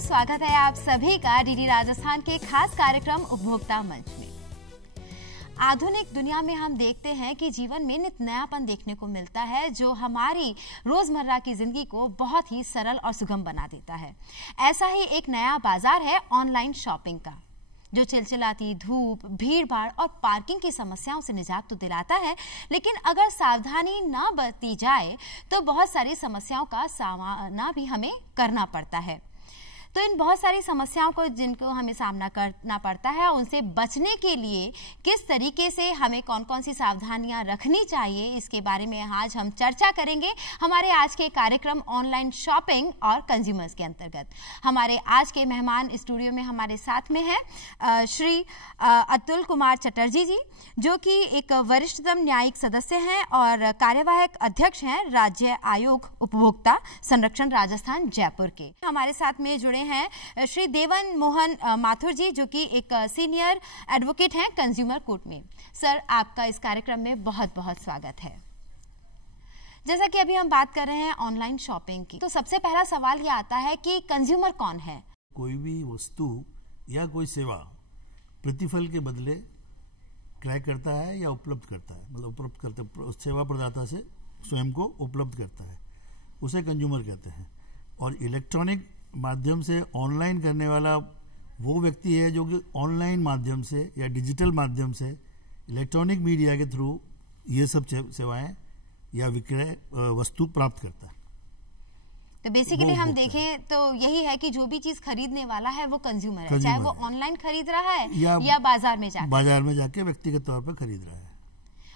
स्वागत है आप सभी का डीडी राजस्थान के खास कार्यक्रम उपभोक्ता मंच में। आधुनिक दुनिया में हम देखते हैं कि जीवन में नित नयापन देखने को मिलता है जो हमारी रोजमर्रा की जिंदगी को बहुत ही सरल और सुगम बना देता है। ऐसा ही एक नया बाजार है ऑनलाइन शॉपिंग का, जो चिलचिलाती धूप, भीड़-भाड़ और पार्किंग की समस्याओं से निजात तो दिलाता है, लेकिन अगर सावधानी ना बरती जाए तो बहुत सारी समस्याओं का सामना भी हमें करना पड़ता है। तो इन बहुत सारी समस्याओं को जिनको हमें सामना करना पड़ता है, उनसे बचने के लिए किस तरीके से हमें कौन-कौन सी सावधानियां रखनी चाहिए, इसके बारे में आज हम चर्चा करेंगे हमारे आज के कार्यक्रम ऑनलाइन शॉपिंग और कंज्यूमर्स के अंतर्गत। हमारे आज के मेहमान स्टूडियो में हमारे साथ में हैं श्री अतुल कुमार चटर्जी जी, जो कि एक वरिष्ठतम न्यायिक सदस्य हैं और कार्यवाहक अध्यक्ष हैं राज्य आयोग उपभोक्ता संरक्षण राजस्थान जयपुर के। हमारे साथ में जुड़े हैं श्री देवन मोहन माथुर जी, जो कि एक सीनियर एडवोकेट हैं कंज्यूमर कोर्ट में। सर, आपका इस कार्यक्रम में बहुत बहुत स्वागत है। जैसा कि अभी हम बात कर रहे हैं ऑनलाइन शॉपिंग की, तो सबसे पहला सवाल ये आता है कि कंज्यूमर कौन है? कोई भी वस्तु या कोई सेवा प्रतिफल के बदले क्रय करता है या उपलब्ध करता है, मतलब उपलब्ध करता है, सेवा प्रदाता से स्वयं को उपलब्ध करता है, उसे कंज्यूमर कहते हैं। और इलेक्ट्रॉनिक माध्यम से ऑनलाइन करने वाला वो व्यक्ति है जो कि ऑनलाइन माध्यम से या डिजिटल माध्यम से इलेक्ट्रॉनिक मीडिया के थ्रू ये सब सेवाएं या विक्रय वस्तु प्राप्त करता है। तो बेसिकली हम देखें तो यही है कि जो भी चीज खरीदने वाला है वो कंज्यूमर है, चाहे वो ऑनलाइन खरीद रहा है या बाजार में जाके व्यक्तिगत तौर पर खरीद रहा है।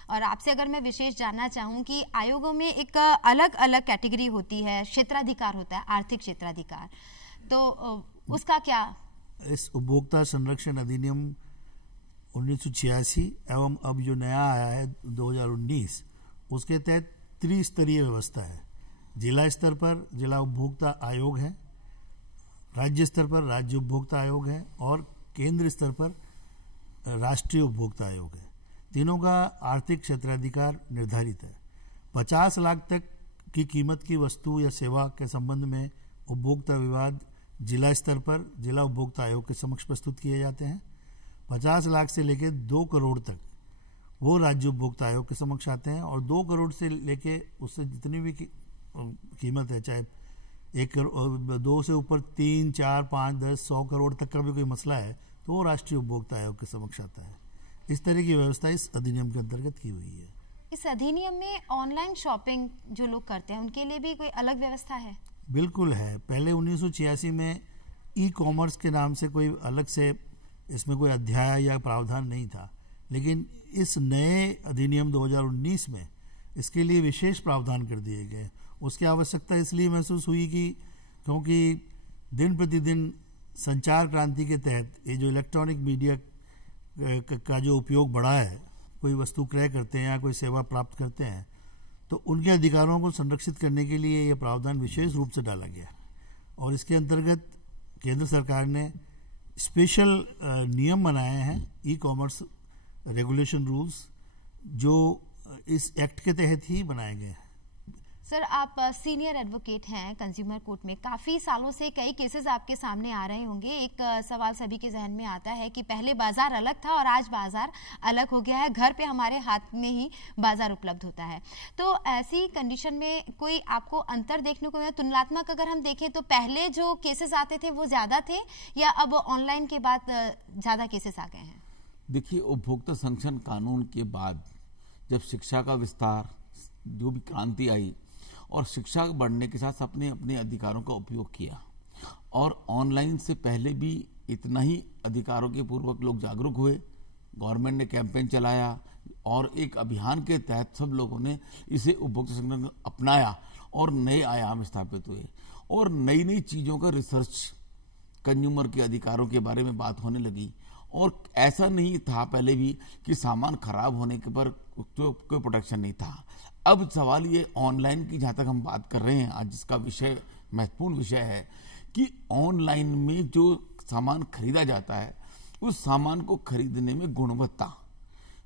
और आपसे अगर मैं विशेष जानना चाहूं कि आयोगों में एक अलग अलग कैटेगरी होती है, क्षेत्राधिकार होता है, आर्थिक क्षेत्राधिकार, तो उसका क्या? इस उपभोक्ता संरक्षण अधिनियम 1986 एवं अब जो नया आया है 2019, उसके तहत त्रिस्तरीय व्यवस्था है। जिला स्तर पर जिला उपभोक्ता आयोग है, राज्य स्तर पर राज्य उपभोक्ता आयोग है और केंद्र स्तर पर राष्ट्रीय उपभोक्ता आयोग है। तीनों का आर्थिक क्षेत्राधिकार निर्धारित है। 50 लाख तक की कीमत की वस्तु या सेवा के संबंध में उपभोक्ता विवाद जिला स्तर पर जिला उपभोक्ता आयोग के समक्ष प्रस्तुत किए जाते हैं। 50 लाख से लेकर 2 करोड़ तक वो राज्य उपभोक्ता आयोग के समक्ष आते हैं और 2 करोड़ से लेके उससे जितनी भी कीमत है, चाहे 1 करोड़, 2 से ऊपर 3, 4, 5, 10, 100 करोड़ तक का भी कोई मसला है तो वो राष्ट्रीय उपभोक्ता आयोग के समक्ष आता है। इस तरह की व्यवस्था इस अधिनियम के अंतर्गत की हुई है। इस अधिनियम में ऑनलाइन शॉपिंग जो लोग करते हैं उनके लिए भी कोई अलग व्यवस्था है? बिल्कुल है। पहले 1986 में ई कॉमर्स के नाम से कोई अलग से इसमें कोई अध्याय या प्रावधान नहीं था, लेकिन इस नए अधिनियम 2019 में इसके लिए विशेष प्रावधान कर दिए गए। उसकी आवश्यकता इसलिए महसूस हुई कि क्योंकि दिन प्रतिदिन संचार क्रांति के तहत ये जो इलेक्ट्रॉनिक मीडिया का जो उपयोग बढ़ा है, कोई वस्तु क्रय करते हैं या कोई सेवा प्राप्त करते हैं तो उनके अधिकारों को संरक्षित करने के लिए यह प्रावधान विशेष रूप से डाला गया और इसके अंतर्गत केंद्र सरकार ने स्पेशल नियम बनाए हैं, ई कॉमर्स रेगुलेशन रूल्स, जो इस एक्ट के तहत ही बनाए गए हैं। सर, आप सीनियर एडवोकेट हैं कंज्यूमर कोर्ट में, काफ़ी सालों से कई केसेस आपके सामने आ रहे होंगे। एक सवाल सभी के जहन में आता है कि पहले बाजार अलग था और आज बाजार अलग हो गया है, घर पे हमारे हाथ में ही बाजार उपलब्ध होता है। तो ऐसी कंडीशन में कोई आपको अंतर देखने को मिला? तुलनात्मक अगर हम देखें तो पहले जो केसेस आते थे वो ज़्यादा थे या अब ऑनलाइन के बाद ज़्यादा केसेस आ गए हैं? देखिए, उपभोक्ता संरक्षण कानून के बाद जब शिक्षा का विस्तार, जो भी क्रांति आई और शिक्षा बढ़ने के साथ अपने अपने अधिकारों का उपयोग किया और ऑनलाइन से पहले भी इतना ही अधिकारों के पूर्वक लोग जागरूक हुए। गवर्नमेंट ने कैंपेन चलाया और एक अभियान के तहत सब लोगों ने इसे उपभोक्ता संरक्षण अपनाया और नए आयाम स्थापित हुए और नई नई चीज़ों का रिसर्च, कंज्यूमर के अधिकारों के बारे में बात होने लगी। और ऐसा नहीं था पहले भी कि सामान खराब होने के पर कोई प्रोटेक्शन नहीं था। अब सवाल ये ऑनलाइन की, जहाँ तक हम बात कर रहे हैं आज, जिसका विषय महत्वपूर्ण विषय है कि ऑनलाइन में जो सामान खरीदा जाता है उस सामान को खरीदने में गुणवत्ता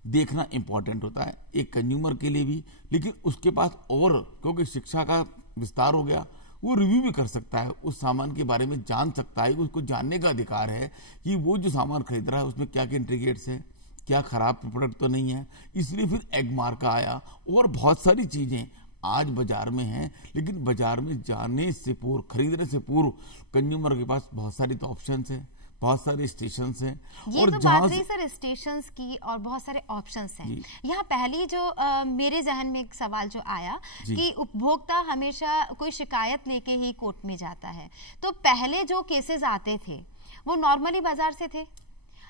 देखना इंपॉर्टेंट होता है, एक कंज्यूमर के लिए भी, लेकिन उसके पास और क्योंकि शिक्षा का विस्तार हो गया, वो रिव्यू भी कर सकता है, उस सामान के बारे में जान सकता है, उसको जानने का अधिकार है कि वो जो सामान खरीद रहा है उसमें क्या क्या इंट्रीगेट्स है, क्या खराब प्रोडक्ट तो नहीं है। इसलिए फिर एग मार्क आया और बहुत सारी चीजें आज बाजार में हैं, लेकिन बाजार में जाने से पूर्व, खरीदने से पूर्व कंज्यूमर के पास बहुत सारी तो ऑप्शंस हैं, बहुत सारे स्टेशंस हैं। ये और तो बात रही सर स्टेशंस की और बहुत सारे ऑप्शंस हैं। यहाँ पहली जो मेरे जहन में एक सवाल जो आया कि उपभोक्ता हमेशा कोई शिकायत लेके ही कोर्ट में जाता है, तो पहले जो केसेस आते थे वो नॉर्मली बाजार से थे,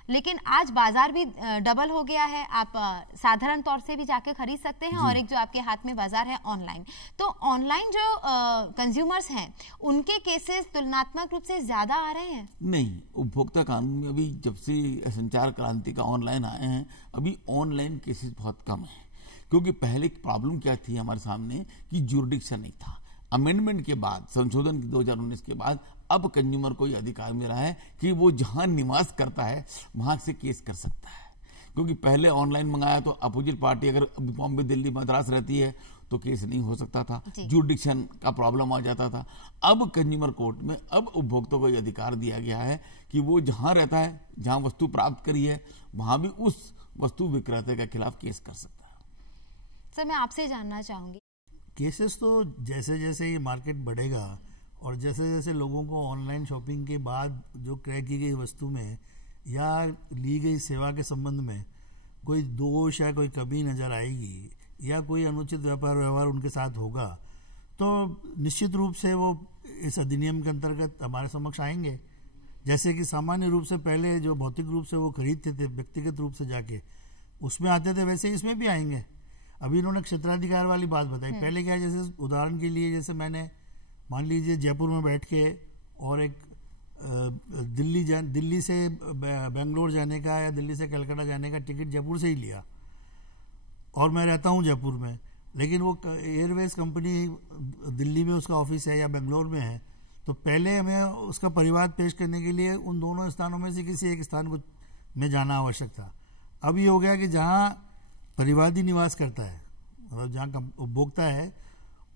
लेकिन आज बाजार भी डबल हो गया है। आप साधारण तौर से भी जाके खरीद सकते हैं और एक जो आपके हाथ में बाजार है ऑनलाइन। तो ऑनलाइन जो कंज्यूमर्स हैं उनके केसेस तुलनात्मक रूप से ज्यादा आ रहे हैं। नहीं, उपभोक्ता कानून में अभी जब से संचार क्रांति का ऑनलाइन आए हैं, अभी ऑनलाइन केसेस बहुत कम है। क्योंकि पहले प्रॉब्लम क्या थी हमारे सामने कि ज्यूरिडिक्शन नहीं था। अमेंडमेंट के बाद, संशोधन 2019 के बाद, अब कंज्यूमर को यह अधिकार मिला है कि वो जहां निवास करता है वहां से केस कर सकता है। क्योंकि पहले ऑनलाइन मंगाया तो अपोजिट पार्टी अगर बॉम्बे, दिल्ली, मद्रास रहती है तो केस नहीं हो सकता था, ज्यूरिडिक्शन का प्रॉब्लम आ जाता था। अब कंज्यूमर कोर्ट में अब उपभोक्ता को यह अधिकार दिया गया है कि वो जहां रहता है, जहां वस्तु प्राप्त करी है, वहां भी उस वस्तु विक्रेता के खिलाफ केस कर सकता है। सर, मैं आपसे जानना चाहूंगी, केसेस तो जैसे जैसे ये मार्केट बढ़ेगा और जैसे जैसे लोगों को ऑनलाइन शॉपिंग के बाद जो क्रय की गई वस्तु में या ली गई सेवा के संबंध में कोई दोष या कोई कमी नज़र आएगी या कोई अनुचित व्यवहार उनके साथ होगा, तो निश्चित रूप से वो इस अधिनियम के अंतर्गत हमारे समक्ष आएंगे। जैसे कि सामान्य रूप से पहले जो भौतिक रूप से वो खरीदते थे व्यक्तिगत रूप से जाके, उसमें आते थे, वैसे इसमें भी आएंगे। अभी इन्होंने क्षेत्राधिकार वाली बात बताई। पहले क्या है, जैसे उदाहरण के लिए, जैसे मैंने मान लीजिए जयपुर में बैठ के और एक दिल्ली से बेंगलोर जाने का या दिल्ली से कलकत्ता जाने का टिकट जयपुर से ही लिया और मैं रहता हूँ जयपुर में, लेकिन वो एयरवेज कंपनी दिल्ली में उसका ऑफिस है या बेंगलोर में है, तो पहले हमें उसका परिवाद पेश करने के लिए उन दोनों स्थानों में से किसी एक स्थान को में जाना आवश्यक था। अब ये हो गया कि जहाँ परिवादी निवास करता है, मतलब जहाँ उपभोक्ता है,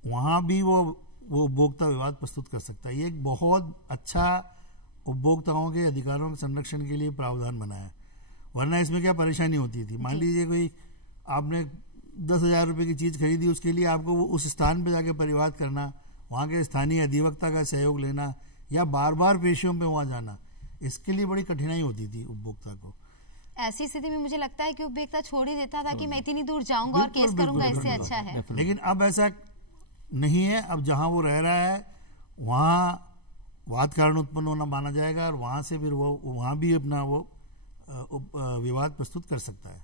वहाँ भी वो उपभोक्ता विवाद प्रस्तुत कर सकता है। ये एक बहुत अच्छा उपभोक्ताओं के अधिकारों के संरक्षण के लिए प्रावधान बना है। वरना इसमें क्या परेशानी होती थी, मान लीजिए कोई आपने 10,000 रुपये की चीज़ खरीदी, उसके लिए आपको वो उस स्थान पे जाके परिवाद करना, वहाँ के स्थानीय अधिवक्ता का सहयोग लेना या बार बार पेशियों पे वहाँ जाना, इसके लिए बड़ी कठिनाई होती थी उपभोक्ता को। ऐसी स्थिति में मुझे लगता है कि उपभोक्ता छोड़ ही देता था कि मैं इतनी दूर जाऊंगा और केस करूंगा, इससे अच्छा है। लेकिन अब ऐसा नहीं है। अब जहां वो रह रहा है वहां वाद कारण उत्पन्न होना माना जाएगा और वहां से फिर वो वहां भी अपना वो विवाद प्रस्तुत कर सकता है।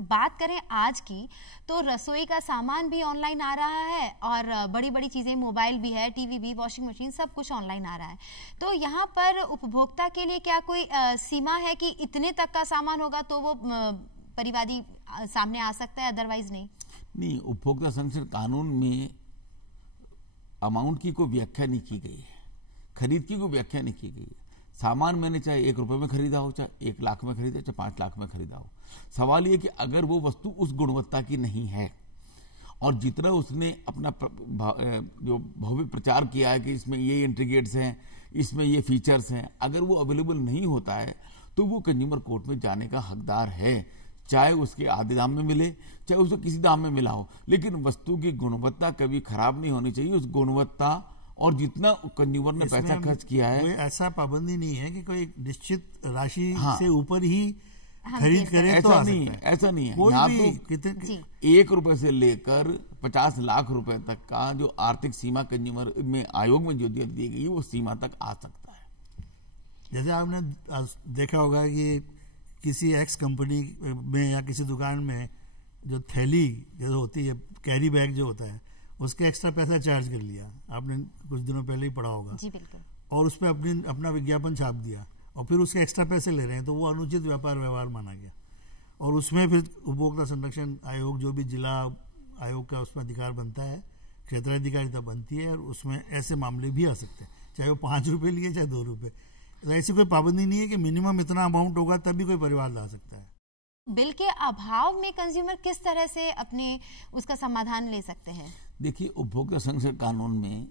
बात करें आज की, तो रसोई का सामान भी ऑनलाइन आ रहा है और बड़ी बड़ी चीजें, मोबाइल भी है, टीवी भी, वॉशिंग मशीन, सब कुछ ऑनलाइन आ रहा है। तो यहाँ पर उपभोक्ता के लिए क्या कोई सीमा है कि इतने तक का सामान होगा तो वो परिवादी सामने आ सकता है, अदरवाइज नहीं? उपभोक्ता संरक्षण कानून में अमाउंट की कोई व्याख्या नहीं की गई है, खरीद की कोई व्याख्या नहीं की गई है। सामान मैंने चाहे 1 रुपये में खरीदा हो, चाहे 1 लाख में खरीदा, चाहे 5 लाख में खरीदा हो, सवाल ये कि अगर वो वस्तु उस गुणवत्ता की नहीं है और जितना उसने अपना जो भव्य प्रचार किया है कि इसमें ये इंट्रीगेट्स हैं, इसमें ये फीचर्स हैं, अगर वो अवेलेबल नहीं होता है तो वो कंज्यूमर कोर्ट में जाने का हकदार है, चाहे उसके आधे दाम में मिले, चाहे उसको किसी दाम में मिला हो। लेकिन वस्तु की गुणवत्ता कभी खराब नहीं होनी चाहिए। उस गुणवत्ता और जितना कंज्यूमर ने पैसा खर्च किया है, कोई ऐसा पाबंदी नहीं है कि कोई निश्चित राशि से ऊपर ही खरीद करे, ऐसा नहीं है, ऐसा नहीं है। यहाँ तो 1 रुपए से लेकर 50 लाख रुपए तक का जो आर्थिक सीमा कंज्यूमर में आयोग में जो दी गई वो सीमा तक आ सकता है। जैसे आपने देखा होगा कि किसी एक्स कंपनी में या किसी दुकान में जो थैली जो होती है, कैरी बैग जो होता है, उसके एक्स्ट्रा पैसा चार्ज कर लिया, आपने कुछ दिनों पहले ही पढ़ा होगा। जी बिल्कुल। और उस पर अपना विज्ञापन छाप दिया और फिर उसके एक्स्ट्रा पैसे ले रहे हैं, तो वो अनुचित व्यवहार माना गया। और उसमें फिर उपभोक्ता संरक्षण आयोग जो भी जिला आयोग का उसमें अधिकार बनता है, क्षेत्राधिकारिता बनती है, और उसमें ऐसे मामले भी आ सकते हैं, चाहे वो 5 रुपये लिए चाहे 2 रुपये। तो ऐसी कोई पाबंदी नहीं है कि मिनिमम इतना अमाउंट होगा तभी कोई परिवार ला सकता है। बिल के अभाव में कंज्यूमर किस तरह से अपने उसका समाधान ले सकते हैं? देखिए, उपभोक्ता संरक्षण कानून में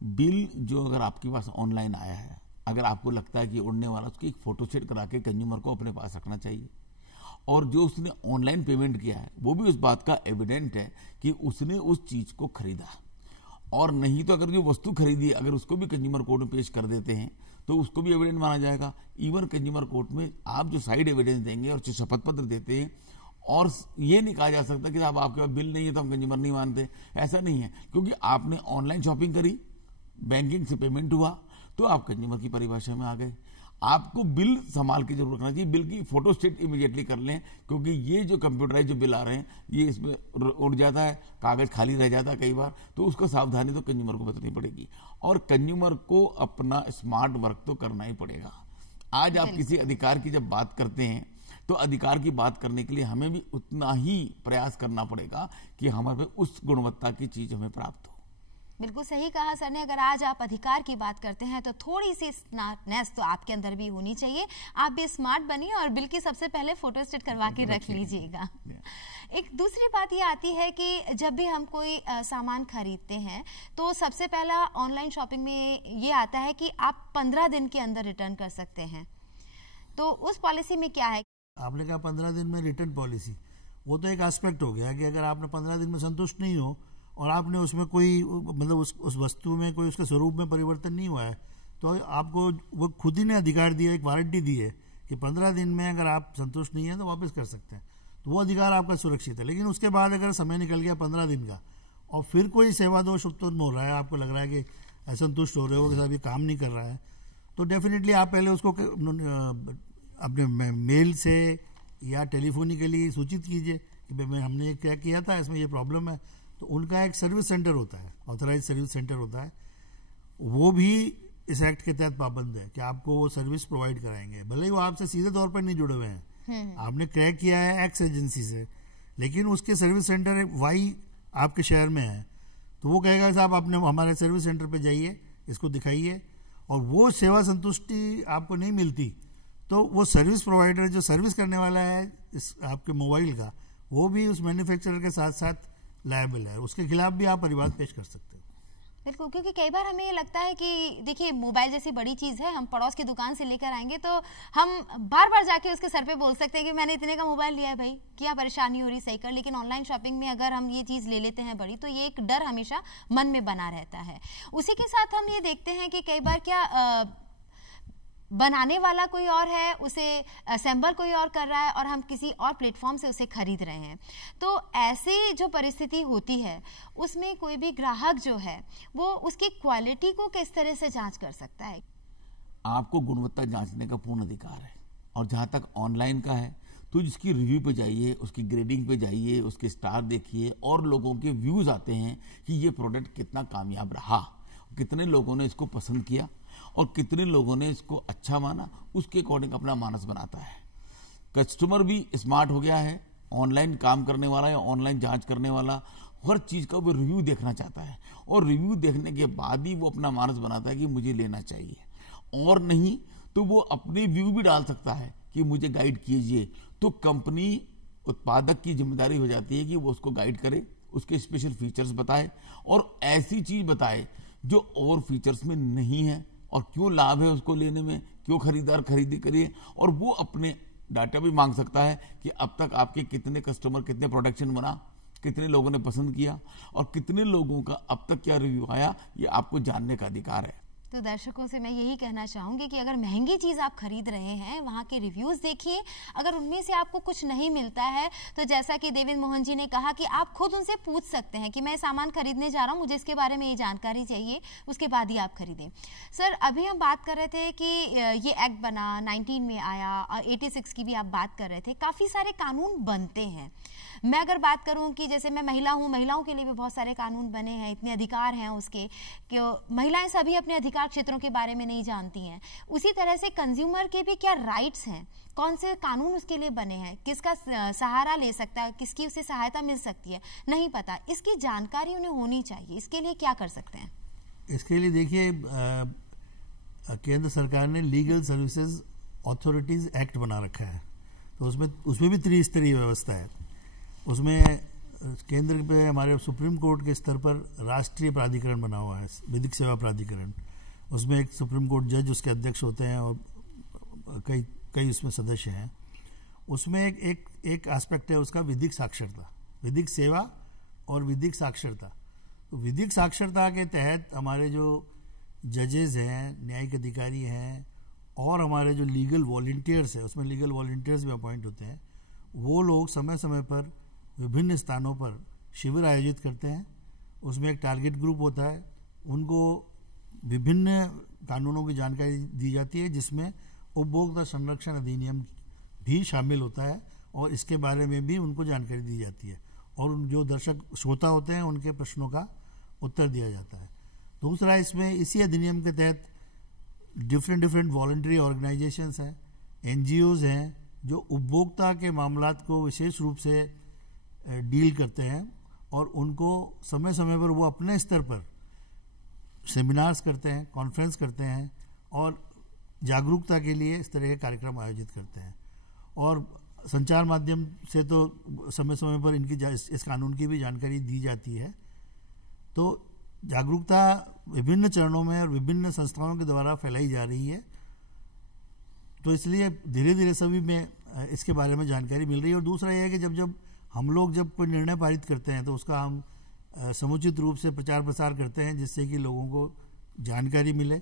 बिल जो अगर आपके पास ऑनलाइन आया है, अगर आपको लगता है कि उड़ने वाला, उसकी एक फोटो सेट करा के कंज्यूमर को अपने पास रखना चाहिए। और जो उसने ऑनलाइन पेमेंट किया है वो भी उस बात का एविडेंट है कि उसने उस चीज को खरीदा। और नहीं तो अगर जो वस्तु खरीदी अगर उसको भी कंज्यूमर कोर्ट में पेश कर देते हैं तो उसको भी एविडेंट माना जाएगा। इवन कंज्यूमर कोर्ट में आप जो साइड एविडेंस देंगे और जो शपथ पत्र देते हैं, और ये नहीं कहा जा सकता कि साहब आपके पास बिल नहीं है तो हम कंज्यूमर नहीं मानते, ऐसा नहीं है। क्योंकि आपने ऑनलाइन शॉपिंग करी, बैंकिंग से पेमेंट हुआ, तो आप कंज्यूमर की परिभाषा में आ गए। आपको बिल संभाल के जरूर रखना चाहिए, बिल की फोटो स्टेट इमीडिएटली कर लें, क्योंकि ये जो कंप्यूटराइज जो बिल आ रहे हैं ये इसमें उड़ जाता है, कागज खाली रह जाता है कई बार, तो उसको सावधानी तो कंज्यूमर को बरतनी पड़ेगी। और कंज्यूमर को अपना स्मार्ट वर्क तो करना ही पड़ेगा। आज आप किसी अधिकार की जब बात करते हैं तो अधिकार की बात करने के लिए हमें भी उतना ही प्रयास करना पड़ेगा कि हमारे उस गुणवत्ता की चीज हमें प्राप्त हो। बिल्कुल सही कहा सर ने। अगर आज आप अधिकार की बात करते हैं तो थोड़ी सी स्मार्टनेस तो आपके अंदर भी होनी चाहिए। आप भी स्मार्ट बनिए और बिल की सबसे पहले फोटो स्टेट करवा के रख लीजिएगा। एक दूसरी बात ये आती है कि जब भी हम कोई सामान खरीदते हैं तो सबसे पहला ऑनलाइन शॉपिंग में ये आता है कि आप 15 दिन के अंदर रिटर्न कर सकते हैं। तो उस पॉलिसी में क्या है? आपने कहा 15 दिन में रिटर्न पॉलिसी, वो तो एक एस्पेक्ट हो गया कि अगर आपने 15 दिन में संतुष्ट नहीं हो और आपने उसमें कोई मतलब उस वस्तु में कोई उसके स्वरूप में परिवर्तन नहीं हुआ है तो आपको वो खुद ही ने अधिकार दिया, एक वारंटी दी है कि 15 दिन में अगर आप संतुष्ट नहीं है तो वापस कर सकते हैं। तो वो अधिकार आपका सुरक्षित है। लेकिन उसके बाद अगर समय निकल गया 15 दिन का और फिर कोई सेवा दोष उत्पन्न हो रहा है, आपको लग रहा है कि असंतुष्ट हो रहे हो कि साहब ये काम नहीं कर रहा है, तो डेफिनेटली आप पहले उसको अपने मेल से या टेलीफोनिकली सूचित कीजिए कि भाई हमने क्या किया था, इसमें ये प्रॉब्लम है। तो उनका एक सर्विस सेंटर होता है, ऑथराइज सर्विस सेंटर होता है, वो भी इस एक्ट के तहत पाबंद है कि आपको वो सर्विस प्रोवाइड कराएंगे। भले ही वो आपसे सीधे तौर पर नहीं जुड़े हुए हैं, आपने क्रैक किया है एक्स एजेंसी से, लेकिन उसके सर्विस सेंटर वाई आपके शहर में है, तो वो कहेगा साहब आपने हमारे सर्विस सेंटर पे जाइए, इसको दिखाइए, और वो सेवा संतुष्टि आपको नहीं मिलती तो वो सर्विस प्रोवाइडर जो सर्विस करने वाला है इस आपके मोबाइल का, वो भी उस मैन्युफैक्चरर के साथ साथ लायबल है, उसके खिलाफ भी आप परिवाद पेश कर सकते हो। बिल्कुल, क्योंकि कई बार हमें ये लगता है कि देखिए मोबाइल जैसी बड़ी चीज़ है, हम पड़ोस की दुकान से लेकर आएंगे तो हम बार बार जाके उसके सर पे बोल सकते हैं कि मैंने इतने का मोबाइल लिया है भाई, क्या परेशानी हो रही, सही कर। लेकिन ऑनलाइन शॉपिंग में अगर हम ये चीज़ ले लेते हैं बड़ी, तो ये एक डर हमेशा मन में बना रहता है। उसी के साथ हम ये देखते हैं कि कई बार क्या बनाने वाला कोई और है, उसे असेंबल कोई और कर रहा है और हम किसी और प्लेटफॉर्म से उसे खरीद रहे हैं। तो ऐसी जो परिस्थिति होती है उसमें कोई भी ग्राहक जो है वो उसकी क्वालिटी को किस तरह से जांच कर सकता है? आपको गुणवत्ता जांचने का पूर्ण अधिकार है। और जहां तक ऑनलाइन का है तो जिसकी रिव्यू पे जाइए, उसकी ग्रेडिंग पे जाइए, उसके स्टार देखिए, और लोगों के व्यूज आते हैं कि ये प्रोडक्ट कितना कामयाब रहा, कितने लोगों ने इसको पसंद किया और कितने लोगों ने इसको अच्छा माना, उसके अकॉर्डिंग अपना मानस बनाता है। कस्टमर भी स्मार्ट हो गया है, ऑनलाइन काम करने वाला या ऑनलाइन जांच करने वाला हर चीज का वो रिव्यू देखना चाहता है, और रिव्यू देखने के बाद ही वो अपना मानस बनाता है कि मुझे लेना चाहिए। और नहीं तो वो अपने व्यू भी डाल सकता है कि मुझे गाइड कीजिए। तो कंपनी उत्पादक की जिम्मेदारी हो जाती है कि वो उसको गाइड करे, उसके स्पेशल फीचर्स बताए और ऐसी चीज बताए जो और फीचर्स में नहीं है, और क्यों लाभ है उसको लेने में, क्यों खरीदार खरीदी करिए। और वो अपने डाटा भी मांग सकता है कि अब तक आपके कितने कस्टमर, कितने प्रोडक्शन बना, कितने लोगों ने पसंद किया और कितने लोगों का अब तक क्या रिव्यू आया, ये आपको जानने का अधिकार है। तो दर्शकों से मैं यही कहना चाहूँगी कि अगर महंगी चीज़ आप खरीद रहे हैं, वहाँ के रिव्यूज़ देखिए। अगर उनमें से आपको कुछ नहीं मिलता है तो जैसा कि देवेंद्र मोहन जी ने कहा कि आप खुद उनसे पूछ सकते हैं कि मैं सामान खरीदने जा रहा हूँ, मुझे इसके बारे में ये जानकारी चाहिए, उसके बाद ही आप खरीदें। सर, अभी हम बात कर रहे थे कि ये एक्ट बना 19 में आया और 86 की भी आप बात कर रहे थे, काफ़ी सारे कानून बनते हैं। मैं अगर बात करूं कि जैसे मैं महिला हूं, महिलाओं के लिए भी बहुत सारे कानून बने हैं, इतने अधिकार हैं उसके कि महिलाएं सभी अपने अधिकार क्षेत्रों के बारे में नहीं जानती हैं। उसी तरह से कंज्यूमर के भी क्या राइट्स हैं, कौन से कानून उसके लिए बने हैं, किसका सहारा ले सकता है, किसकी उसे सहायता मिल सकती है, नहीं पता। इसकी जानकारी उन्हें होनी चाहिए। इसके लिए क्या कर सकते हैं? इसके लिए देखिए, केंद्र सरकार ने लीगल सर्विसेज अथॉरिटीज एक्ट बना रखा है, तो उसमें भी त्रिस्तरीय व्यवस्था है। उसमें केंद्र पे हमारे सुप्रीम कोर्ट के स्तर पर राष्ट्रीय प्राधिकरण बना हुआ है, विधिक सेवा प्राधिकरण। उसमें एक सुप्रीम कोर्ट जज उसके अध्यक्ष होते हैं और कई उसमें सदस्य हैं। उसमें एक एस्पेक्ट है उसका विधिक साक्षरता, विधिक सेवा और विधिक साक्षरता। तो विधिक साक्षरता के तहत हमारे जो जजेस हैं, न्यायिक अधिकारी हैं और हमारे जो लीगल वॉलंटियर्स हैं, उसमें लीगल वॉलंटियर्स भी अपॉइंट होते हैं, वो लोग समय समय पर विभिन्न स्थानों पर शिविर आयोजित करते हैं। उसमें एक टारगेट ग्रुप होता है, उनको विभिन्न कानूनों की जानकारी दी जाती है, जिसमें उपभोक्ता संरक्षण अधिनियम भी शामिल होता है और इसके बारे में भी उनको जानकारी दी जाती है और जो दर्शक श्रोता होते हैं उनके प्रश्नों का उत्तर दिया जाता है। दूसरा, इसमें इसी अधिनियम के तहत डिफरेंट वॉलंटरी ऑर्गेनाइजेशंस हैं, एनजीओज हैं, जो उपभोक्ता के मामलात को विशेष रूप से डील करते हैं और उनको समय समय पर वो अपने स्तर पर सेमिनार्स करते हैं, कॉन्फ्रेंस करते हैं और जागरूकता के लिए इस तरह के कार्यक्रम आयोजित करते हैं। और संचार माध्यम से तो समय समय पर इनकी इस कानून की भी जानकारी दी जाती है। तो जागरूकता विभिन्न चरणों में और विभिन्न संस्थाओं के द्वारा फैलाई जा रही है। तो इसलिए धीरे धीरे सभी में इसके बारे में जानकारी मिल रही है। और दूसरा यह है कि जब हम लोग कोई निर्णय पारित करते हैं तो उसका हम समुचित रूप से प्रचार प्रसार करते हैं, जिससे कि लोगों को जानकारी मिले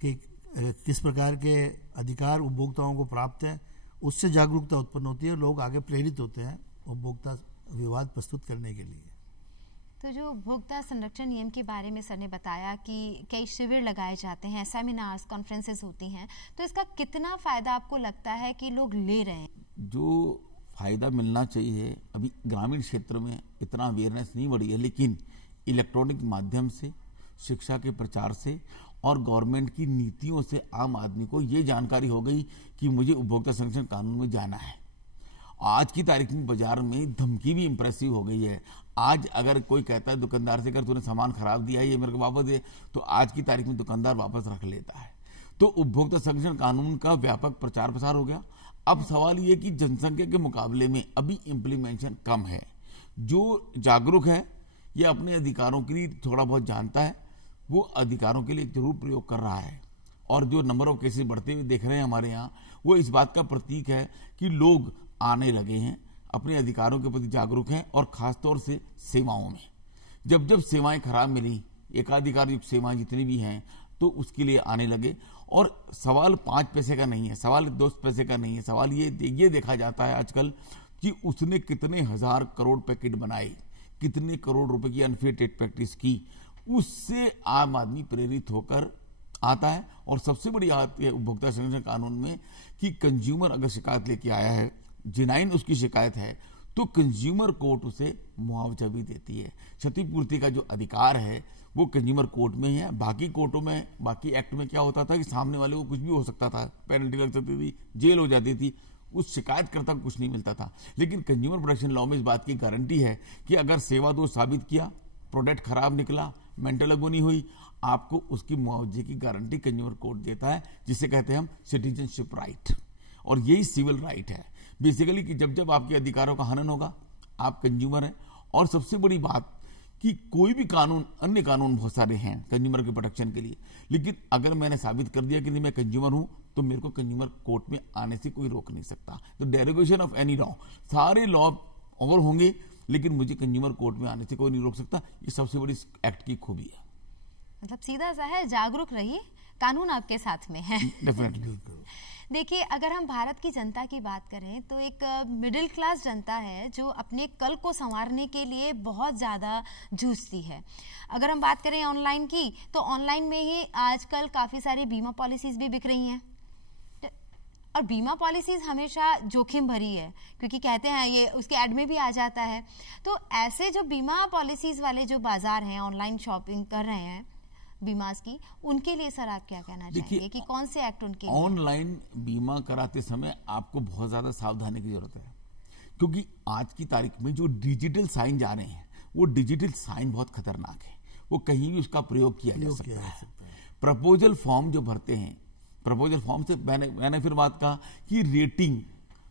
कि किस प्रकार के अधिकार उपभोक्ताओं को प्राप्त हैं। उससे जागरूकता उत्पन्न होती है, लोग आगे प्रेरित होते हैं उपभोक्ता विवाद प्रस्तुत करने के लिए। तो जो उपभोक्ता संरक्षण नियम के बारे में सर ने बताया कि कई शिविर लगाए जाते हैं, सेमिनार्स, कॉन्फ्रेंसेस होती हैं, तो इसका कितना फायदा आपको लगता है कि लोग ले रहे हैं? जो फायदा मिलना चाहिए, अभी ग्रामीण क्षेत्र में इतना अवेयरनेस नहीं बढ़ी है, लेकिन इलेक्ट्रॉनिक माध्यम से, शिक्षा के प्रचार से और गवर्नमेंट की नीतियों से आम आदमी को ये जानकारी हो गई कि मुझे उपभोक्ता संरक्षण कानून में जाना है। आज की तारीख में बाजार में धमकी भी इंप्रेसिव हो गई है। आज अगर कोई कहता है दुकानदार से, अगर तूने सामान खराब दिया है ये मेरे को वापस दे, तो आज की तारीख में दुकानदार वापस रख लेता है। तो उपभोक्ता संरक्षण कानून का व्यापक प्रचार प्रसार हो गया। अब सवाल ये कि जनसंख्या के मुकाबले में अभी इम्प्लीमेंटेशन कम है। जो जागरूक है या अपने अधिकारों के लिए थोड़ा बहुत जानता है, वो अधिकारों के लिए जरूर प्रयोग कर रहा है। और जो नंबर ऑफ केसेस बढ़ते हुए देख रहे हैं हमारे यहाँ, वो इस बात का प्रतीक है कि लोग आने लगे हैं, अपने अधिकारों के प्रति जागरूक हैं। और खासतौर से सेवाओं में जब सेवाएं खराब मिली, एकाधिकार युक्त सेवाएं जितनी भी हैं, तो उसके लिए आने लगे। और सवाल 5 पैसे का नहीं है, सवाल 2 पैसे का नहीं है, सवाल ये देखा जाता है आजकल कि उसने कितने हजार करोड़ पैकेट बनाए, कितने करोड़ रुपए की अनफेयर ट्रेड प्रैक्टिस की। उससे आम आदमी प्रेरित होकर आता है। और सबसे बड़ी बात है उपभोक्ता संरक्षण कानून में कि कंज्यूमर अगर शिकायत लेके आया है, जेन्युइन उसकी शिकायत है, तो कंज्यूमर कोर्ट उसे मुआवजा भी देती है। क्षतिपूर्ति का जो अधिकार है वो कंज्यूमर कोर्ट में ही है। बाकी कोर्टों में, बाकी एक्ट में क्या होता था कि सामने वाले को कुछ भी हो सकता था, पेनल्टी लग सकती थी, जेल हो जाती थी, उस शिकायतकर्ता को कुछ नहीं मिलता था। लेकिन कंज्यूमर प्रोटेक्शन लॉ में इस बात की गारंटी है कि अगर सेवा दोष साबित किया, प्रोडक्ट खराब निकला, मेंटल अगोनी हुई, आपको उसकी मुआवजे की गारंटी कंज्यूमर कोर्ट देता है, जिसे कहते हैं हम सिटीजनशिप राइट। और यही सिविल राइट है बेसिकली कि जब आपके अधिकारों का हनन होगा, आप कंज्यूमर हैं। और सबसे बड़ी बात कि कोई भी कानून, अन्य कानून बहुत सारे हैं कंज्यूमर के प्रोटेक्शन के लिए, लेकिन अगर मैंने साबित कर दिया कि नहीं मैं कंज्यूमर हूं, तो मेरे को कंज्यूमर कोर्ट में आने से कोई रोक नहीं सकता। तो डेरोगेशन ऑफ एनी लॉ, सारे लॉ और होंगे, लेकिन मुझे कंज्यूमर कोर्ट में आने से कोई नहीं रोक सकता। ये सबसे बड़ी एक्ट की खूबी है। मतलब सीधा सा है, जागरूक रहिए, कानून आपके साथ में है। डेफिनेटली। देखिए, अगर हम भारत की जनता की बात करें तो एक मिडिल क्लास जनता है जो अपने कल को संवारने के लिए बहुत ज़्यादा जूझती है। अगर हम बात करें ऑनलाइन की, तो ऑनलाइन में ही आजकल काफ़ी सारी बीमा पॉलिसीज़ भी बिक रही हैं। और बीमा पॉलिसीज़ हमेशा जोखिम भरी है, क्योंकि कहते हैं ये उसके ऐड में भी आ जाता है। तो ऐसे जो बीमा पॉलिसीज़ वाले जो बाजार हैं, ऑनलाइन शॉपिंग कर रहे हैं बीमास की, उनके लिए सर आप क्या कहना चाहेंगे कि कौन से एक्ट उनके लिए? ऑनलाइन बीमा कराते समय आपको बहुत ज़्यादा सावधानी की जरूरत है, क्योंकि आज की तारीख में जो डिजिटल साइन जा रहे हैं, वो डिजिटल साइन बहुत खतरनाक है। वो कहीं भी उसका प्रयोग किया जा सकता है। प्रपोजल फॉर्म जो भरते हैं, प्रपोजल फॉर्म से मैंने फिर बात कहा कि रेटिंग,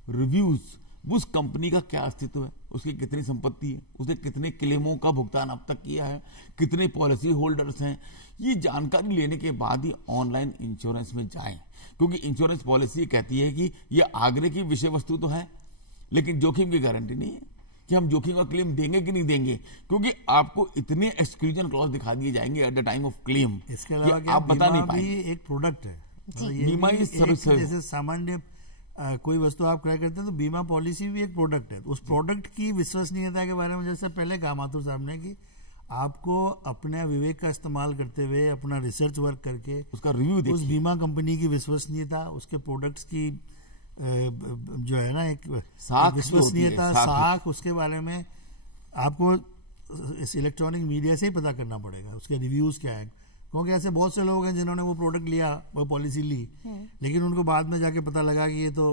रिव्यूज उस कंपनी का क्या अस्तित्व है, उसकी कितनी संपत्ति है, उसने कितने क्लेमों का भुगतान अब तक किया है, कितने पॉलिसी होल्डर्स हैं, ये जानकारी लेने के बाद ही ऑनलाइन इंश्योरेंस में जाएं। क्योंकि इंश्योरेंस पॉलिसी कहती है कि ये आग्रह की विषय वस्तु तो है, लेकिन जोखिम की गारंटी नहीं है कि हम जोखिम का क्लेम देंगे कि नहीं देंगे, क्योंकि आपको इतने एक्सक्लूजन क्लॉज दिखा दिए जाएंगे at the time of claim. इसके अलावा आप बता नहीं भी पाएंगे। एक प्रोडक्ट है, बीमा ही सर्विस है। जैसे सामान्य कोई वस्तु आप क्रय करते हैं तो बीमा पॉलिसी भी एक प्रोडक्ट है। उस प्रोडक्ट की विश्वसनीयता के बारे में जैसे पहले कहा माथुर साहब ने कि आपको अपने विवेक का इस्तेमाल करते हुए अपना रिसर्च वर्क करके उसका रिव्यू देखिए, उस बीमा कंपनी की विश्वसनीयता, उसके प्रोडक्ट्स की जो है ना एक विश्वसनीयता, साख, उसके बारे में आपको इस इलेक्ट्रॉनिक मीडिया से ही पता करना पड़ेगा, उसके रिव्यूज क्या है। क्योंकि ऐसे बहुत से लोग हैं जिन्होंने वो प्रोडक्ट लिया, वो पॉलिसी ली, लेकिन उनको बाद में जाके पता लगा कि ये तो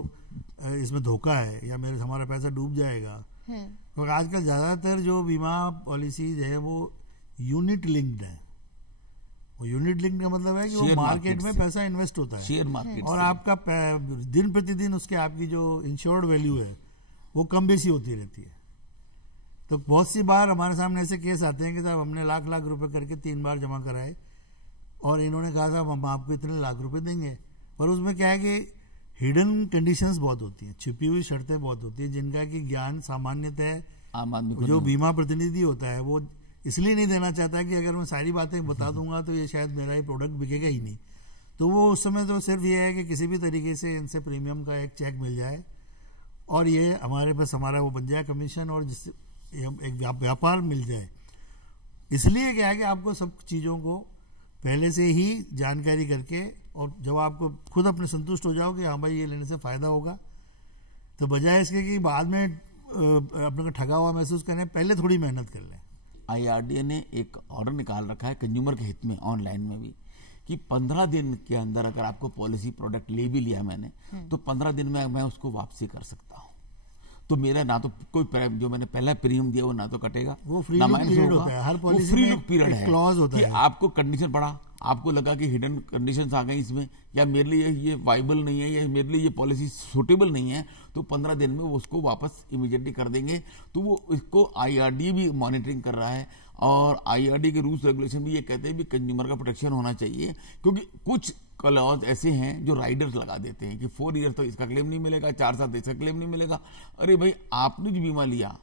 इसमें धोखा है या हमारा पैसा डूब जाएगा। क्योंकि आजकल ज्यादातर जो बीमा पॉलिसीज है वो यूनिट लिंक्ड है। वो यूनिट लिंक्ड का मतलब है कि वो मार्केट में पैसा इन्वेस्ट होता है, शेयर मार्केट, और आपका दिन प्रतिदिन उसके आपकी जो इंश्योर्ड वैल्यू है वो कम बेसी होती रहती है। तो बहुत सी बार हमारे सामने ऐसे केस आते हैं कि साहब हमने लाख लाख रुपए करके 3 बार जमा कराए और इन्होंने कहा साहब हम आपको इतने लाख रुपए देंगे, पर उसमें क्या है कि हिडन कंडीशंस बहुत होती हैं, छिपी हुई शर्तें बहुत होती हैं, जिनका कि ज्ञान सामान्यतः आम आदमी को जो बीमा प्रतिनिधि होता है वो इसलिए नहीं देना चाहता कि अगर मैं सारी बातें बता दूंगा तो ये शायद मेरा ये प्रोडक्ट बिकेगा ही नहीं। तो वो उस समय तो सिर्फ ये है कि किसी भी तरीके से इनसे प्रीमियम का एक चेक मिल जाए और ये हमारे पास हमारा वो बन जाए कमीशन, और जिससे एक व्यापार मिल जाए। इसलिए क्या है कि आपको सब चीज़ों को पहले से ही जानकारी करके, और जब आपको खुद अपने संतुष्ट हो जाओ कि हाँ भाई ये लेने से फायदा होगा, तो बजाय इसके कि बाद में अपने को ठगा हुआ महसूस करें, पहले थोड़ी मेहनत कर लें। IRDA ने एक ऑर्डर निकाल रखा है कंज्यूमर के हित में, ऑनलाइन में भी, कि 15 दिन के अंदर अगर आपको पॉलिसी प्रोडक्ट ले भी लिया मैंने, तो 15 दिन में मैं उसको वापसी कर सकता हूँ। तो मेरा ना तो कोई जो मैंने पहला प्रीमियम दिया वो ना तो कटेगा, वो फ्री लुक पीरियड होता है, हर पॉलिसी फ्री में लुक पीरियड एक क्लॉज होता कि है। आपको कंडीशन पड़ा, आपको लगा कि हिडन कंडीशंस आ गई इसमें, या मेरे लिए ये वाइबल नहीं है, या मेरे लिए ये पॉलिसी सूटेबल नहीं है, तो 15 दिन में वो उसको वापस इमीडिएटली कर देंगे। तो वो इसको IRDA भी मॉनिटरिंग कर रहा है, और IRDA के रूल्स रेगुलेशन भी ये कहते हैं भी कंज्यूमर का प्रोटेक्शन होना चाहिए। क्योंकि कुछ क्लॉज ऐसे हैं जो राइडर्स लगा देते हैं कि 4 ईयर तो इसका क्लेम नहीं मिलेगा, 4 साल तो इसका क्लेम नहीं मिलेगा। अरे भाई, आपने जो बीमा लिया,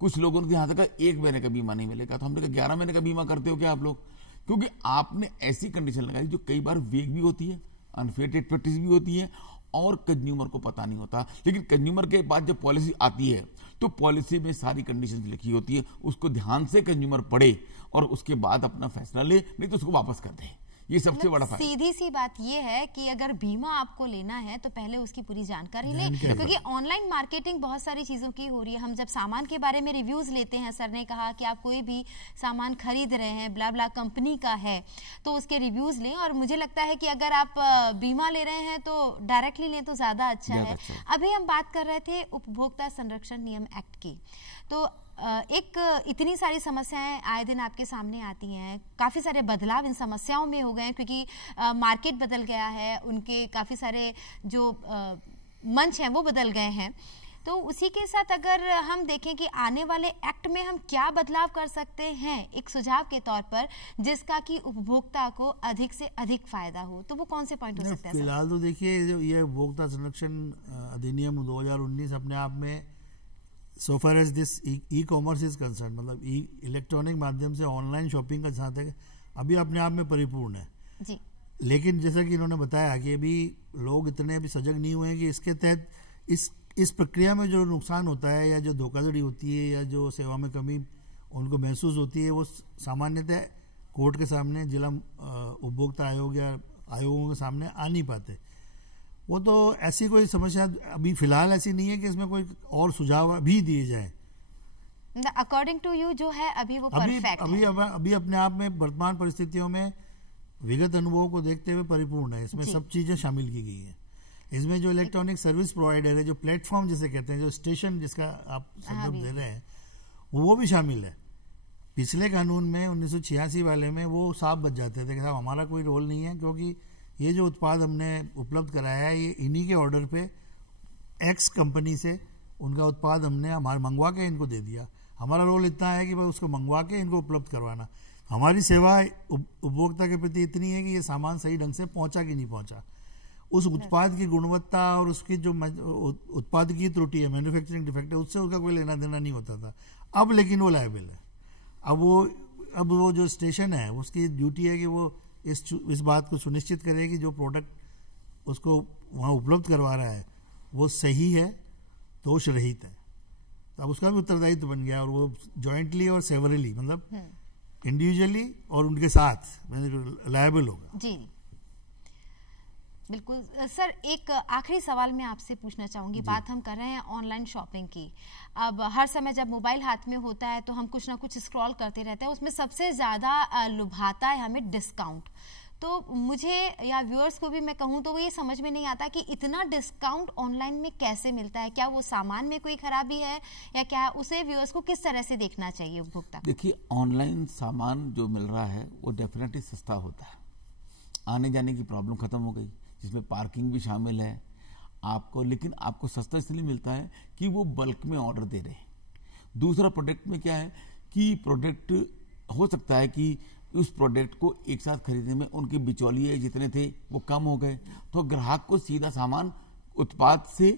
कुछ लोगों ने यहाँ तक 1 महीने का बीमा नहीं मिलेगा, तो हमने कहा 11 महीने का बीमा करते हो क्या आप लोग? क्योंकि आपने ऐसी कंडीशन लगाई जो कई बार वेग भी होती है, अनफेयर ट्रेड प्रैक्टिस भी होती है, और कंज्यूमर को पता नहीं होता। लेकिन कंज्यूमर के बाद जब पॉलिसी आती है तो पॉलिसी में सारी कंडीशंस लिखी होती है, उसको ध्यान से कंज्यूमर पढ़े और उसके बाद अपना फैसला ले, नहीं तो उसको वापस कर दे। ये सबसे बड़ा फायदा। सीधी सी बात ये है कि अगर बीमा आपको लेना है तो पहले उसकी पूरी जानकारी लें, क्योंकि ऑनलाइन मार्केटिंग बहुत सारी चीजों की हो रही है। हम जब सामान के बारे में रिव्यूज लेते हैं, सर ने कहा कि आप कोई भी सामान खरीद रहे हैं, ब्ला ब्ला कंपनी का है, तो उसके रिव्यूज लें। और मुझे लगता है कि अगर आप बीमा ले रहे हैं तो डायरेक्टली लें तो ज्यादा अच्छा है। अभी हम बात कर रहे थे उपभोक्ता संरक्षण नियम एक्ट की, तो एक इतनी सारी समस्याएं आए दिन आपके सामने आती हैं, काफ़ी सारे बदलाव इन समस्याओं में हो गए हैं, क्योंकि मार्केट बदल गया है, उनके काफ़ी सारे जो मंच हैं वो बदल गए हैं। तो उसी के साथ अगर हम देखें कि आने वाले एक्ट में हम क्या बदलाव कर सकते हैं एक सुझाव के तौर पर, जिसका कि उपभोक्ता को अधिक से अधिक फायदा हो, तो वो कौन से पॉइंट हो सकते हैं? फिलहाल तो देखिए, ये उपभोक्ता संरक्षण अधिनियम 2019 अपने आप में so far as this e-commerce is concerned, मतलब इलेक्ट्रॉनिक माध्यम से ऑनलाइन शॉपिंग का जहाँ तक अभी अपने आप में परिपूर्ण है जी। लेकिन जैसा कि इन्होंने बताया कि अभी लोग इतने अभी सजग नहीं हुए हैं कि इसके तहत इस प्रक्रिया में जो नुकसान होता है या जो धोखाधड़ी होती है या जो सेवा में कमी उनको महसूस होती है, वो सामान्यतः कोर्ट के सामने, जिला उपभोक्ता आयोग या आयोगों के सामने आ नहीं पाते। वो तो ऐसी कोई समस्या अभी फिलहाल ऐसी नहीं है कि इसमें कोई और सुझाव भी दिए जाए। अकॉर्डिंग टू यू जो है अभी वो परफेक्ट है। अभी अपने आप में वर्तमान परिस्थितियों में विगत अनुभवों को देखते हुए परिपूर्ण है। इसमें सब चीजें शामिल की गई है। इसमें जो इलेक्ट्रॉनिक सर्विस प्रोवाइडर है, जो प्लेटफॉर्म जिसे कहते हैं, जो स्टेशन जिसका आप संदर्भ दे रहे हैं, वो भी शामिल है। पिछले कानून में 1986 वाले में वो साफ बच जाते थे कि साहब हमारा कोई रोल नहीं है, क्योंकि ये जो उत्पाद हमने उपलब्ध कराया है ये इन्हीं के ऑर्डर पे एक्स कंपनी से उनका उत्पाद हमने मंगवा के इनको दे दिया। हमारा रोल इतना है कि भाई उसको मंगवा के इनको उपलब्ध करवाना। हमारी सेवा उपभोक्ता के प्रति इतनी है कि ये सामान सही ढंग से पहुंचा कि नहीं पहुंचा, उस उत्पाद की गुणवत्ता और उसकी जो उत्पाद की त्रुटि है, मैन्युफैक्चरिंग डिफेक्ट है, उससे उसका कोई लेना देना नहीं होता था। अब लेकिन वो लायबल है। अब वो जो स्टेशन है उसकी ड्यूटी है कि वो इस बात को सुनिश्चित करे कि जो प्रोडक्ट उसको वहाँ उपलब्ध करवा रहा है वो सही है, दोष रहित है। तो अब उसका भी उत्तरदायित्व बन गया, और वो जॉइंटली और सेवरली, मतलब इंडिविजुअली और उनके साथ लायबल होगा। जी बिल्कुल सर, एक आखिरी सवाल मैं आपसे पूछना चाहूंगी। बात हम कर रहे हैं ऑनलाइन शॉपिंग की। अब हर समय जब मोबाइल हाथ में होता है तो हम कुछ ना कुछ स्क्रॉल करते रहते हैं, उसमें सबसे ज़्यादा लुभाता है हमें डिस्काउंट। तो मुझे या व्यूअर्स को भी मैं कहूँ तो वो ये समझ में नहीं आता कि इतना डिस्काउंट ऑनलाइन में कैसे मिलता है। क्या वो सामान में कोई खराबी है या क्या उसे व्यूअर्स को किस तरह से देखना चाहिए उपभोक्ता? देखिए, ऑनलाइन सामान जो मिल रहा है वो डेफिनेटली सस्ता होता है। आने जाने की प्रॉब्लम खत्म हो गई, जिसमें पार्किंग भी शामिल है आपको, लेकिन आपको सस्ता इसलिए मिलता है कि वो बल्क में ऑर्डर दे रहे हैं। दूसरा, प्रोडक्ट में क्या है कि प्रोडक्ट हो सकता है कि उस प्रोडक्ट को एक साथ खरीदने में उनके बिचौलिए जितने थे वो कम हो गए, तो ग्राहक को सीधा सामान उत्पाद से,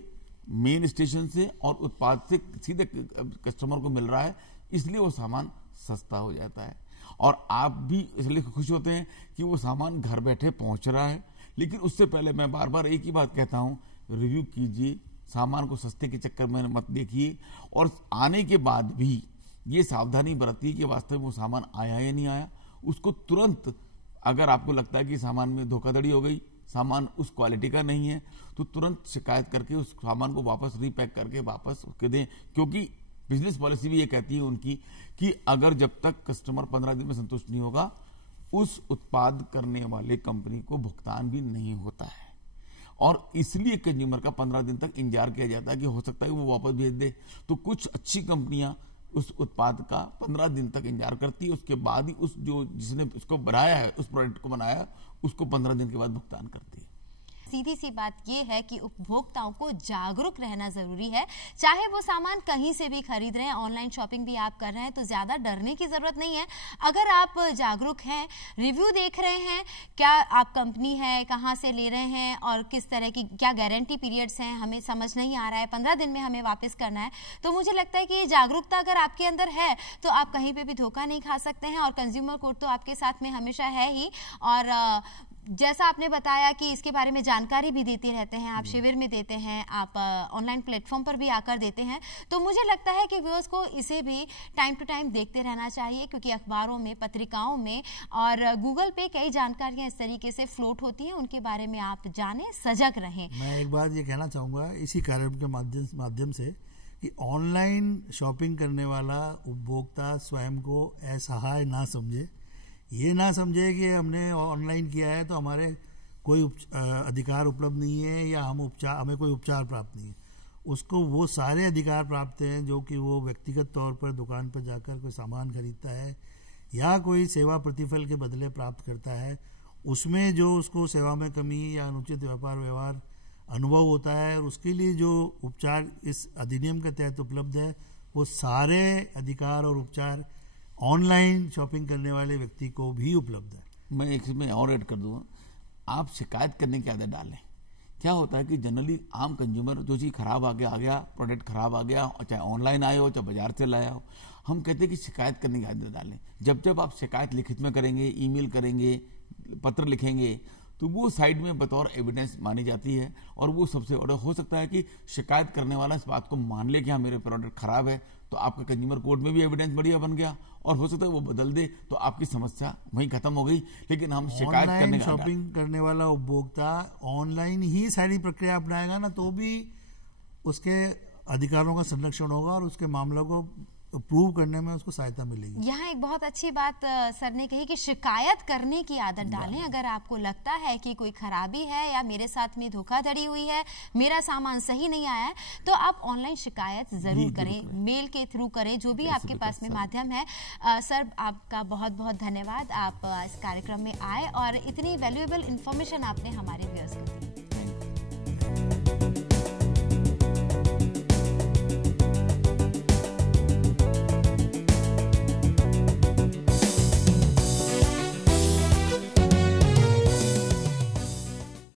मेन स्टेशन से और उत्पाद से सीधे कस्टमर को मिल रहा है, इसलिए वो सामान सस्ता हो जाता है। और आप भी इसलिए खुश होते हैं कि वो सामान घर बैठे पहुंच रहा है। लेकिन उससे पहले मैं बार बार एक ही बात कहता हूं, रिव्यू कीजिए, सामान को सस्ते के चक्कर में मत देखिए, और आने के बाद भी ये सावधानी बरतिए कि वास्तव में वो सामान आया या नहीं आया। उसको तुरंत, अगर आपको लगता है कि सामान में धोखाधड़ी हो गई, सामान उस क्वालिटी का नहीं है, तो तुरंत शिकायत करके उस सामान को वापस रीपैक करके वापस दें। क्योंकि बिजनेस पॉलिसी भी ये कहती है उनकी कि अगर जब तक कस्टमर 15 दिन में संतुष्ट नहीं होगा, उस उत्पाद करने वाले कंपनी को भुगतान भी नहीं होता है। और इसलिए कंज्यूमर का 15 दिन तक इंतजार किया जाता है कि हो सकता है कि वो वापस भेज दे। तो कुछ अच्छी कंपनियां उस उत्पाद का 15 दिन तक इंतजार करती है, उसके बाद ही जिसने उसको बनाया है, उस प्रोडक्ट को बनाया है, उसको 15 दिन के बाद भुगतान करती है। सीधी सी बात यह है कि उपभोक्ताओं को जागरूक रहना जरूरी है। चाहे वो सामान कहीं से भी खरीद रहे हैं, ऑनलाइन शॉपिंग भी आप कर रहे हैं, तो ज्यादा डरने की जरूरत नहीं है। अगर आप जागरूक हैं, रिव्यू देख रहे हैं, क्या आप कंपनी है, कहां से ले रहे हैं और किस तरह की क्या गारंटी पीरियड्स हैं, हमें समझ नहीं आ रहा है, 15 दिन में हमें वापस करना है, तो मुझे लगता है कि ये जागरूकता अगर आपके अंदर है तो आप कहीं पे भी धोखा नहीं खा सकते हैं। और कंज्यूमर कोर्ट तो आपके साथ में हमेशा है ही। और जैसा आपने बताया कि इसके बारे में जानकारी भी देते रहते हैं, आप शिविर में देते हैं, आप ऑनलाइन प्लेटफॉर्म पर भी आकर देते हैं, तो मुझे लगता है कि व्यूअर्स को इसे भी टाइम टू टाइम देखते रहना चाहिए, क्योंकि अखबारों में, पत्रिकाओं में और गूगल पे कई जानकारियां इस तरीके से फ्लोट होती हैं, उनके बारे में आप जानें, सजग रहें। मैं एक बात ये कहना चाहूँगा इसी कार्यक्रम के माध्यम से कि ऑनलाइन शॉपिंग करने वाला उपभोक्ता स्वयं को असहाय ना समझे। ये ना समझे कि हमने ऑनलाइन किया है तो हमारे कोई अधिकार उपलब्ध नहीं है या हमें कोई उपचार प्राप्त नहीं है। उसको वो सारे अधिकार प्राप्त हैं जो कि वो व्यक्तिगत तौर पर दुकान पर जाकर कोई सामान खरीदता है या कोई सेवा प्रतिफल के बदले प्राप्त करता है। उसमें जो उसको सेवा में कमी या अनुचित व्यवहार अनुभव होता है, और उसके लिए जो उपचार इस अधिनियम के तहत उपलब्ध है, वो सारे अधिकार और उपचार ऑनलाइन शॉपिंग करने वाले व्यक्ति को भी उपलब्ध है। मैं एक इसमें और ऐड कर दूंगा, आप शिकायत करने की आदत डालें। क्या होता है कि जनरली आम कंज्यूमर जो चीज़ खराब आ गया, प्रोडक्ट खराब आ गया, चाहे ऑनलाइन आए हो चाहे बाजार से लाया हो, हम कहते हैं कि शिकायत करने की आदत डालें। जब आप शिकायत लिखित में करेंगे, ईमेल करेंगे, पत्र लिखेंगे, तो वो साइड में बतौर एविडेंस मानी जाती है। और वो सबसे बड़ा हो सकता है कि शिकायत करने वाला इस बात को मान ले कि हाँ मेरे प्रोडक्ट खराब है, तो आपका कंज्यूमर कोर्ट में भी एविडेंस बढ़िया बन गया, और हो सकता है वो बदल दे तो आपकी समस्या वहीं खत्म हो गई। लेकिन हम शिकायत करने का शॉपिंग करने वाला उपभोक्ता ऑनलाइन ही सारी प्रक्रिया अपनाएगा ना, तो भी उसके अधिकारों का संरक्षण होगा और उसके मामलों को प्रूव करने में उसको सहायता मिलेगी। यहाँ एक बहुत अच्छी बात सर ने कही कि शिकायत करने की आदत डालें। अगर आपको लगता है कि कोई खराबी है या मेरे साथ में धोखाधड़ी हुई है, मेरा सामान सही नहीं आया है, तो आप ऑनलाइन शिकायत जरूर करें, मेल के थ्रू करें, जो भी आपके पास में माध्यम है। सर आपका बहुत बहुत धन्यवाद, आप इस कार्यक्रम में आए और इतनी वैल्यूएबल इंफॉर्मेशन आपने हमारे व्यूअर्स को दी।